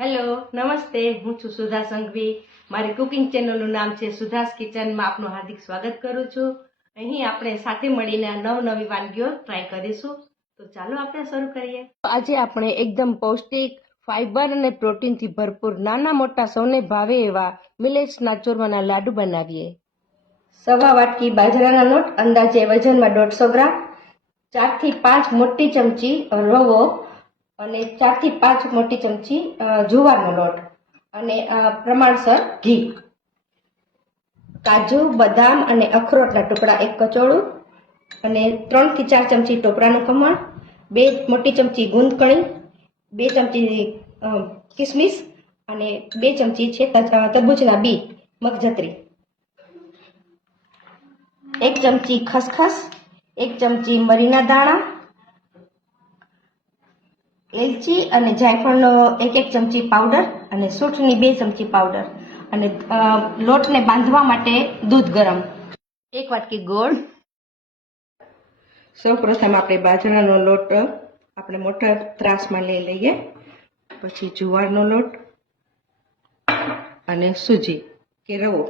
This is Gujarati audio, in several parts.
હેલો, નમસ્તે. હું છું સુધા સંઘવી. મારી કુકિંગ ચેનલનું નામ છે સુધાસ કિચનમાં. આપનું હાર્દિક સ્વાગત કરું છું. અહીં આપણે સાથે મળીને નવનવી વાનગીઓ ટ્રાય કરીશું. તો ચાલો આપણે શરૂ કરીએ. આજે આપણે એકદમ પૌષ્ટિક, ફાઈબર અને પ્રોટીનથી ભરપૂર નાના મોટા સૌને ભાવે એવા મિલેટ્સના ચૂરમાના લાડુ બનાવીએ. સવા વાટકી બાજરાના લોટ, અંદાજે વજનમાં 150 ગ્રામ, 4 થી 5 મોટી ચમચી રવો અને 4 થી 5 મોટી ચમચી જુવારનો લોટ અને પ્રમાણસર ઘી, કાજુ, બદામ અને અખરોટના ટુકડા 1 કચોળું અને 3 થી 4 ચમચી ટોપરાનું ખમણ, 2 મોટી ચમચી ગુંદકણી, 2 ચમચી કિસમિસ અને 2 ચમચી છે તરબૂચના બી મગજતરી, 1 ચમચી ખસખસ, 1 ચમચી મરીના દાણા, એલચી અને જાયફળનો 1 ચમચી પાવડર અને સૂંઠની 2 ચમચી પાવડર અને લોટને બાંધવા માટે દૂધ ગરમ, 1 વાટકી ગોળ. સૌપ્રથમ આપણે બાજરાનો લોટ આપણે મોટા ત્રાસમાં લઈ લઈએ, પછી જુવારનો લોટ અને સૂજી કે રવો,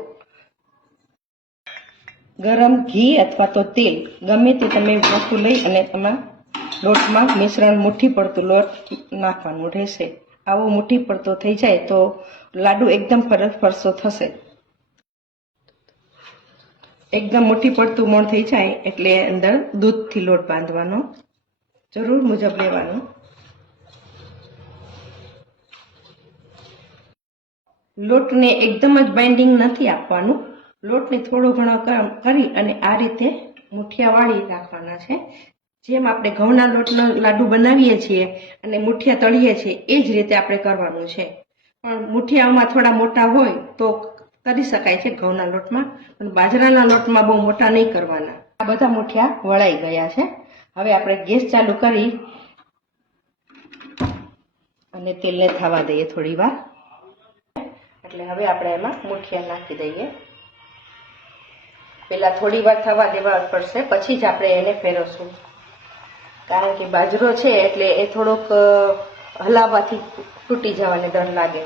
ગરમ ઘી અથવા તો તેલ ગમે તે તમે વસ્તુ લઈ અને એમાં લોટમાં મિશ્રણ મુઠ્ઠી પડતું લોટ નાખવાનું રહેશે. આવો મુઠ્ઠી પડતો થઈ જાય તો લાડુ એકદમ ફરસો થશે. એકદમ મુઠ્ઠી પડતું મોણ થઈ જાય એટલે અંદર દૂધથી લોટ બાંધવાનો, જરૂર મુજબ લેવાનો. લોટને એકદમ જ બાઇન્ડિંગ નથી આપવાનું, લોટને થોડો ઘણો કરી અને આ રીતે મુઠિયા વાળી રાખવાના છે. જેમ આપણે ઘઉંના લોટનો લાડુ બનાવીએ છીએ અને મુઠિયા તળીએ છીએ એ જ રીતે આપણે કરવાનું છે. પણ મુઠિયામાં થોડા મોટા હોય તો કરી શકાય છે ઘઉંના લોટમાં, પણ બાજરાના લોટમાં બહુ મોટા નહીં કરવાના. આ બધા મુઠિયા વળાઈ ગયા છે. હવે આપણે ગેસ ચાલુ કરી અને તેલને થવા દઈએ થોડી વાર. એટલે હવે આપણે એમાં મુઠિયા નાખી દઈએ. પહેલા થોડી વાર થવા દેવા પડશે, પછી જ આપણે એને ફેરવશું, કારણ કે બાજરો છે એટલે એ થોડોક હલાવવાથી તૂટી જવાને ડર લાગે.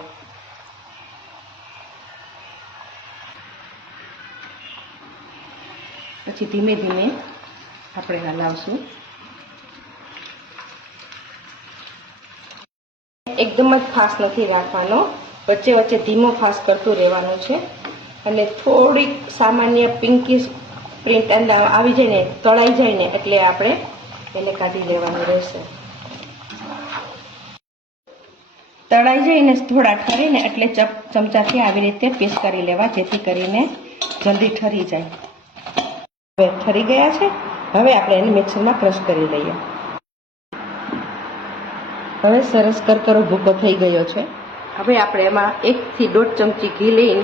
પછી ધીમે ધીમે આપણે હલાવશું. એકદમ જ ફાસ્ટ નથી રાખવાનો, વચ્ચે વચ્ચે ધીમો ફાસ્ટ કરતું રહેવાનું છે. અને થોડીક સામાન્ય પિંકીશ પ્રિન્ટ અંદર આવી જાય ને, તળાઈ જાય ને એટલે આપણે એને કાઢી લેવાનું રહેશે. તળાઈ જઈને થોડા ઠરે ને એટલે ચમચાથી આવી રીતે પીસ કરી લેવા, જેથી કરીને જલ્દી ઠરી જાય. હવે ઠરી ગયા છે. હવે આપણે એને મિક્સરમાં ક્રશ કરી લઈએ. હવે સરસ કરકરો ભૂકો થઈ ગયો છે. હવે આપણે એમાં 1 થી 1.5 ચમચી ઘી લઈ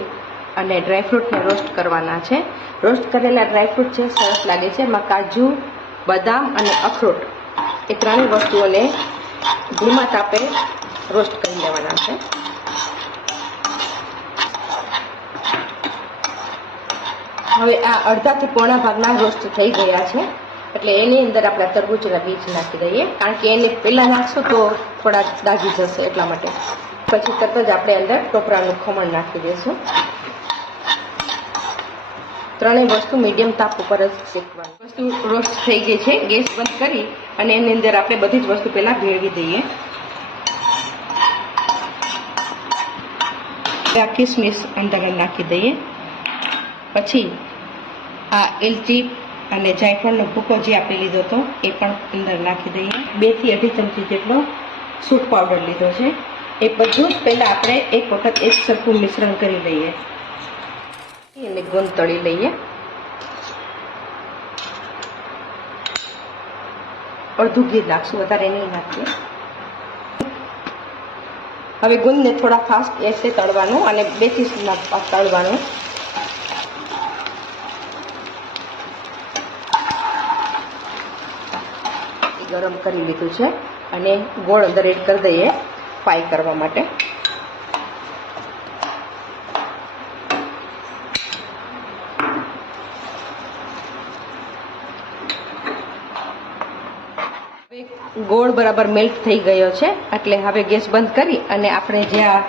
અને ડ્રાયફ્રૂટને રોસ્ટ કરવાના છે. રોસ્ટ કરેલા ડ્રાયફ્રૂટ છે સરસ લાગે છે. એમાં કાજુ, બદામ અને અખરોટ એ ત્રણેય વસ્તુઓને ધીમા તાપે રોસ્ટ કરી લેવાના છે. હવે આ અડધાથી પોણા ભાગના રોસ્ટ થઈ ગયા છે, એટલે એની અંદર આપણે તરબૂચના બીજ નાખી દઈએ, કારણ કે એને પહેલાં નાખશું તો થોડા દાગી જશે એટલા માટે. પછી તરત જ આપણે અંદર ટોપરાનું ખમણ નાખી દઈશું. ત્રણેય વસ્તુ મીડિયમ તાપ ઉપર જ શેકવાની. વસ્તુ રોસ્ટ થઈ ગઈ છે. ગેસ બંધ કરી અને એની અંદર આપણે બધી જ વસ્તુ પહેલાં ભેળવી દઈએ. આ કિસમિસ અંદર નાખી દઈએ. પછી આ એલચી અને જાયફળનો ભૂકો જે આપણે લીધો હતો એ પણ અંદર નાખી દઈએ. 2 થી 2.5 ચમચી જેટલો સૂંઠ પાવડર લીધો છે. એ બધું જ પહેલાં આપણે એક વખત એક સરખું મિશ્રણ કરી લઈએ અને ગુંદ તળી લઈએ. અડધું ઘી નાખશું, વધારે નહીં નાખીએ. હવે ગુંદને થોડા ફાસ્ટ એસે તળવાનું અને 2 થી 3 તળવાનું. ગરમ કરી લીધું છે અને ગોળ અંદર એડ કરી દઈએ ફ્રાય કરવા માટે. ગોળ બરાબર મેલ્ટ થઈ ગયો છે, એટલે હવે ગેસ બંધ કરી અને આપણે જે આ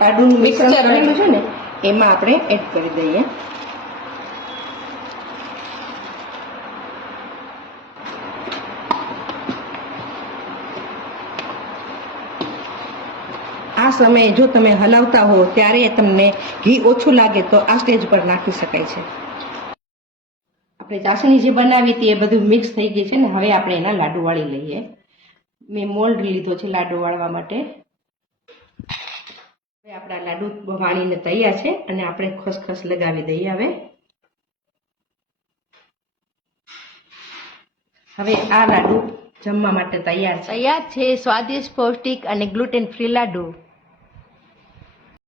લાડુનું મિક્સચર રહેલું છે ને એમાં આપણે એડ કરી દઈએ. આ સમયે જો તમે હલાવતા હો ત્યારે તમને ઘી ઓછું લાગે તો આ સ્ટેજ પર નાખી શકાય છે. આપણે ચાસણી જે બનાવી હતી એ બધું મિક્સ થઈ ગઈ છે ને, હવે આપણે એના લાડુ વાળી લઈએ. મેં મોલ્ડ લીધો છે લાડુ વાળવા માટે. હવે આપણા લાડુ વાળીને તૈયાર છે અને આપણે ખસખસ લગાવી દઈએ. હવે આ લાડુ જમવા માટે તૈયાર છે. સ્વાદિષ્ટ, પૌષ્ટિક અને ગ્લુટેન ફ્રી લાડુ.